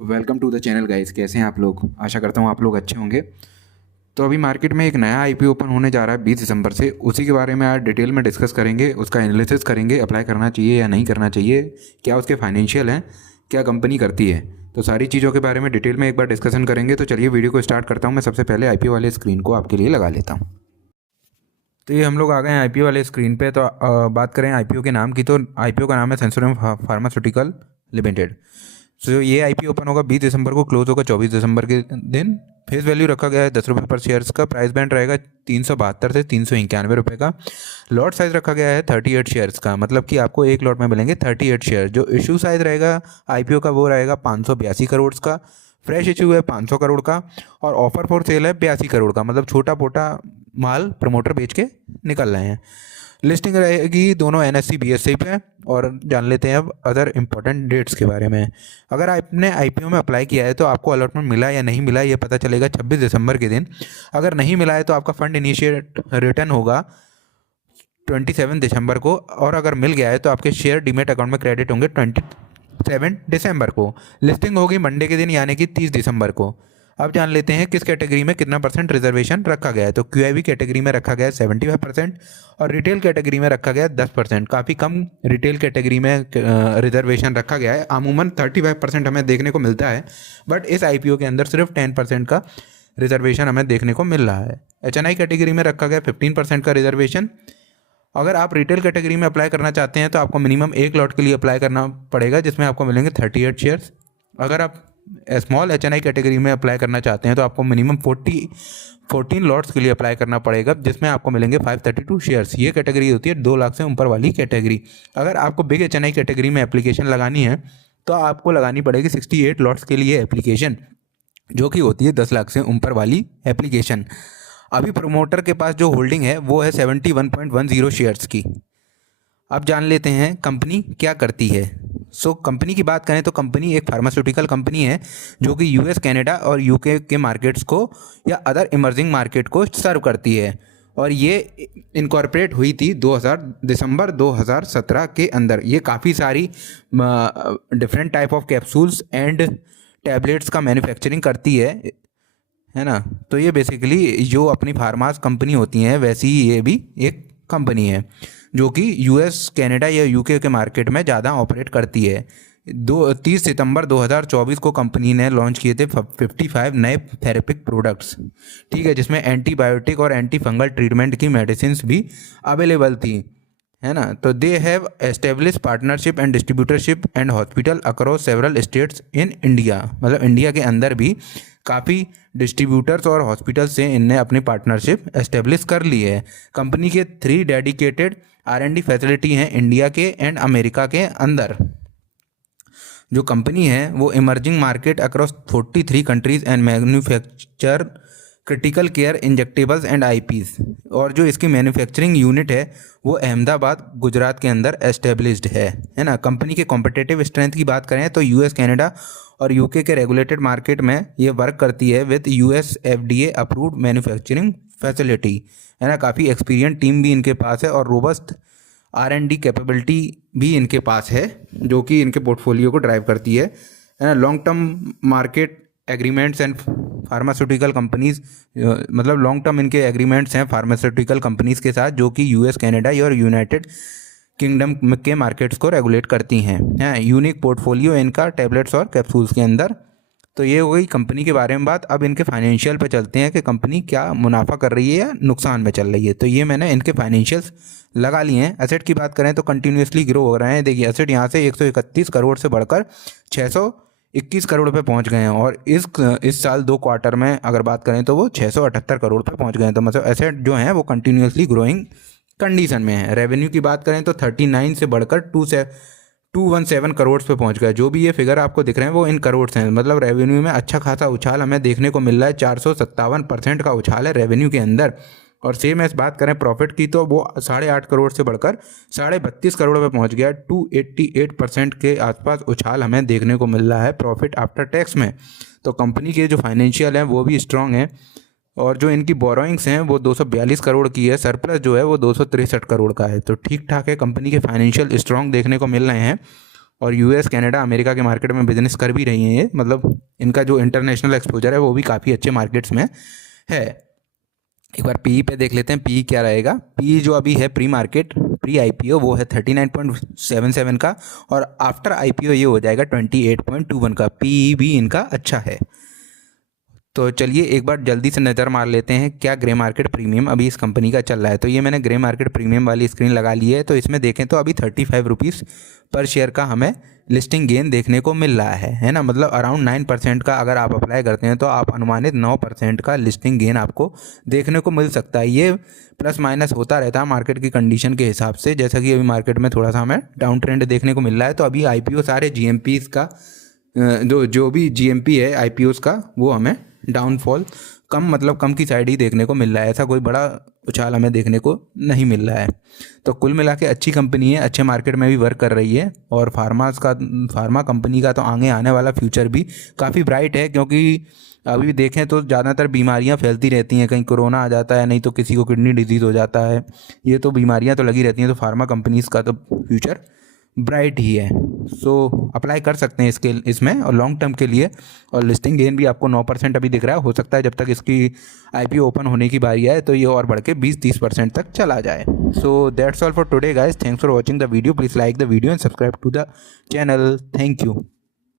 Welcome to the channel guys. कैसे हैं आप लोग? आशा करता हूँ आप लोग अच्छे होंगे। तो अभी मार्केट में एक नया आईपीओ ओपन होने जा रहा है 20 दिसंबर से। उसी के बारे में आज डिटेल में डिस्कस करेंगे, उसका एनालिसिस करेंगे, अप्लाई करना चाहिए या नहीं करना चाहिए, क्या उसके फाइनेंशियल हैं, क्या कंपनी करती है। तो सारी चीज़ों के बारे में डिटेल में एक बार डिस्कशन करेंगे। तो चलिए वीडियो को स्टार्ट करता हूँ। मैं सबसे पहले आईपीओ वाले स्क्रीन को आपके लिए लगा लेता हूँ। तो ये हम लोग आ गए हैं आईपीओ वाले स्क्रीन पे। तो बात करें आईपीओ के नाम की, तो आईपीओ का नाम है सेंसोरियम फार्मास्यूटिकल लिमिटेड। सो ये आईपीओ ओपन होगा 20 दिसंबर को, क्लोज होगा 24 दिसंबर के दिन। फेस वैल्यू रखा गया है 10 रुपये पर शेयर्स का। प्राइस बैंड रहेगा 372 से 391 रुपये का। लॉट साइज रखा गया है 38 शेयर्स का, मतलब कि आपको एक लॉट में मिलेंगे 38 शेयर। जो इशू साइज रहेगा आईपीओ का वो रहेगा 582 करोड़ का। फ्रेश इशू है 500 करोड़ का। और ऑफर फॉर सेल है 82 करोड़ का, मतलब छोटा मोटा माल प्रमोटर बेच के निकल रहे हैं। लिस्टिंग रहेगी दोनों एनएससी बीएससी पे। और जान लेते हैं अब अदर इंपॉर्टेंट डेट्स के बारे में। अगर आपने आईपीओ में अप्लाई किया है तो आपको अलॉटमेंट मिला या नहीं मिला ये पता चलेगा 26 दिसंबर के दिन। अगर नहीं मिला है तो आपका फंड इनिशिएट रिटर्न होगा 27 दिसंबर को। और अगर मिल गया है तो आपके शेयर डीमेट अकाउंट में क्रेडिट होंगे 27 दिसंबर को। लिस्टिंग होगी मंडे के दिन यानी कि 30 दिसंबर को। अब जान लेते हैं किस कैटेगरी में कितना परसेंट रिजर्वेशन रखा गया है। तो क्यूआईबी कैटेगरी में रखा गया है 75% और रिटेल कैटेगरी में रखा गया है 10%। काफ़ी कम रिटेल कैटेगरी में रिजर्वेशन रखा गया है। अमूमन 35% हमें देखने को मिलता है, बट इस आईपीओ के अंदर सिर्फ 10% का रिजर्वेशन हमें देखने को मिल रहा है। एचएनआई कैटेगरी में रखा गया 15% का रिजर्वेशन। अगर आप रिटेल कैटेगरी में अप्लाई करना चाहते हैं तो आपको मिनिमम एक लॉट के लिए अप्लाई करना पड़ेगा, जिसमें आपको मिलेंगे 38 शेयर्स। अगर आप स्मॉल एचएनआई कैटेगरी में अप्लाई करना चाहते हैं तो आपको मिनिमम 14 लॉट्स के लिए अप्लाई करना पड़ेगा, जिसमें आपको मिलेंगे 532 शेयर्स। ये कैटेगरी होती है 2 लाख से ऊपर वाली कैटेगरी। अगर आपको बिग एचएनआई कैटेगरी में एप्लीकेशन लगानी है तो आपको लगानी पड़ेगी 68 लॉट्स के लिए एप्लीकेशन, जो कि होती है 10 लाख से ऊपर वाली एप्लीकेशन। अभी प्रमोटर के पास जो होल्डिंग है वो है 71.10 शेयर्स की। अब जान लेते हैं कंपनी क्या करती है। कंपनी की बात करें तो कंपनी एक फार्मास्यूटिकल कंपनी है जो कि यूएस, कनाडा और यूके के मार्केट्स को या अदर इमर्जिंग मार्केट को सर्व करती है। और ये इनकॉर्पोरेट हुई थी दिसंबर 2017 के अंदर। ये काफ़ी सारी different type of capsules and tablets का मैन्युफैक्चरिंग करती है ना। तो ये बेसिकली जो अपनी फार्मास कंपनी होती हैं वैसी ही ये भी एक कंपनी है जो कि यूएस, कनाडा या यूके के मार्केट में ज़्यादा ऑपरेट करती है। 30 सितंबर 2024 को कंपनी ने लॉन्च किए थे 55 नए थेरेपिक प्रोडक्ट्स, ठीक है, जिसमें एंटीबायोटिक और एंटी फंगल ट्रीटमेंट की मेडिसिन भी अवेलेबल थी, है ना। तो they have establish partnership and distributorship and hospital across several states in India, मतलब इंडिया के अंदर भी काफ़ी डिस्ट्रीब्यूटर्स और हॉस्पिटल से इनने अपनी पार्टनरशिप एस्टेब्लिश कर ली है। कंपनी के 3 डेडिकेटेड आर&डी फैसिलिटी हैं इंडिया के एंड अमेरिका के अंदर। जो कंपनी है वो emerging market across 43 countries and manufacture critical care injectables and IPs. और जो इसकी मैन्युफैक्चरिंग यूनिट है वो अहमदाबाद, गुजरात के अंदर एस्टेब्लिश्ड है ना। कंपनी के कॉम्पिटिटिव स्ट्रेंथ की बात करें तो यूएस, कनाडा और यूके के रेगुलेटेड मार्केट में ये वर्क करती है with US FDA approved manufacturing facility, है ना। काफ़ी एक्सपीरियंस टीम भी इनके पास है और रोबस्ट आर&डी कैपेबिलिटी भी इनके पास है, जो कि इनके पोर्टफोलियो को ड्राइव करती है ना। Long term market agreements and pharmaceutical companies, मतलब लॉन्ग टर्म इनके एग्रीमेंट्स हैं फार्मास्यूटिकल कंपनीज के साथ, जो कि यूएस, कनाडा और यूनाइटेड किंगडम के मार्केट्स को रेगुलेट करती हैं। यूनिक पोर्टफोलियो इनका टैबलेट्स और कैप्सूल्स के अंदर। तो ये हो गई कंपनी के बारे में बात। अब इनके फाइनेंशियल पे चलते हैं कि कंपनी क्या मुनाफा कर रही है या नुकसान में चल रही है। तो ये मैंने इनके फाइनेंशियल्स लगा लिए हैं। एसेट की बात करें तो कंटिन्यूसली ग्रो हो रहे हैं। देखिए एसेट यहाँ से 131 करोड़ से बढ़कर 621 करोड़ पे पहुँच गए हैं। और इस साल 2 क्वार्टर में अगर बात करें तो वो 678 करोड़ पे पहुँच गए हैं। तो मतलब एसेट जो हैं वो कंटिन्यूसली ग्रोइंग कंडीशन में है। रेवेन्यू की बात करें तो 39 से बढ़कर 217 करोड़ पे पहुंच गया। जो भी ये फिगर आपको दिख रहे हैं वो इन करोड़ हैं, मतलब रेवेन्यू में अच्छा खासा उछाल हमें देखने को मिल रहा है। 457% का उछाल है रेवेन्यू के अंदर। और सेम एस बात करें प्रॉफिट की तो वो 8.5 करोड़ से बढ़कर 32.5 करोड़ पे पहुंच गया। 288% के आसपास उछाल हमें देखने को मिल रहा है प्रॉफिट आफ्टर टैक्स में। तो कंपनी के जो फाइनेंशियल हैं वो भी स्ट्रांग हैं। और जो इनकी बोरोइंग्स हैं वो 242 करोड़ की है। सरप्लस जो है वो 263 करोड़ का है। तो ठीक ठाक है, कंपनी के फाइनेंशियल स्ट्रांग देखने को मिल रहे हैं। और यूएस, कनाडा, अमेरिका के मार्केट में बिजनेस कर भी रही हैं ये, मतलब इनका जो इंटरनेशनल एक्सपोजर है वो भी काफ़ी अच्छे मार्केट्स में है। एक बार पी पे देख लेते हैं, पी क्या रहेगा। पी जो अभी है प्री मार्केट, प्री आईपीओ, वो है 39.77 का, और आफ्टर आईपीओ ये हो जाएगा 28.21 का। पी भी इनका अच्छा है। तो चलिए एक बार जल्दी से नज़र मार लेते हैं क्या ग्रे मार्केट प्रीमियम अभी इस कंपनी का चल रहा है। तो ये मैंने ग्रे मार्केट प्रीमियम वाली स्क्रीन लगा ली है। तो इसमें देखें तो अभी 35 रुपीज़ पर शेयर का हमें लिस्टिंग गेन देखने को मिल रहा है ना। मतलब अराउंड 9% का अगर आप अप्लाई करते हैं तो आप अनुमानित 9% का लिस्टिंग गेन आपको देखने को मिल सकता है। ये प्लस माइनस होता रहता है मार्केट की कंडीशन के हिसाब से, जैसा कि अभी मार्केट में थोड़ा सा हमें डाउन ट्रेंड देखने को मिल रहा है। तो अभी आईपीओ सारे जीएमपीज़ का जो भी जीएमपी है आईपीओज़ का, वो हमें डाउनफॉल कम की साइड ही देखने को मिल रहा है। ऐसा कोई बड़ा उछाल हमें देखने को नहीं मिल रहा है। तो कुल मिला के अच्छी कंपनी है, अच्छे मार्केट में भी वर्क कर रही है। और फार्मा कंपनी का तो आगे आने वाला फ्यूचर भी काफ़ी ब्राइट है, क्योंकि अभी देखें तो ज़्यादातर बीमारियां फैलती रहती हैं। कहीं कोरोना आ जाता है, नहीं तो किसी को किडनी डिजीज़ हो जाता है। ये तो बीमारियां तो लगी रहती हैं। तो फार्मा कंपनीज़ का तो फ्यूचर ब्राइट ही है। सो अप्लाई कर सकते हैं इसमें और लॉन्ग टर्म के लिए। और लिस्टिंग गेन भी आपको 9% अभी दिख रहा है। हो सकता है जब तक इसकी आईपीओ ओपन होने की बारी आए तो ये और बढ़ के 20-30% तक चला जाए। So that's all for today guys, thanks for watching the video. Please like the video and subscribe to the channel. Thank you.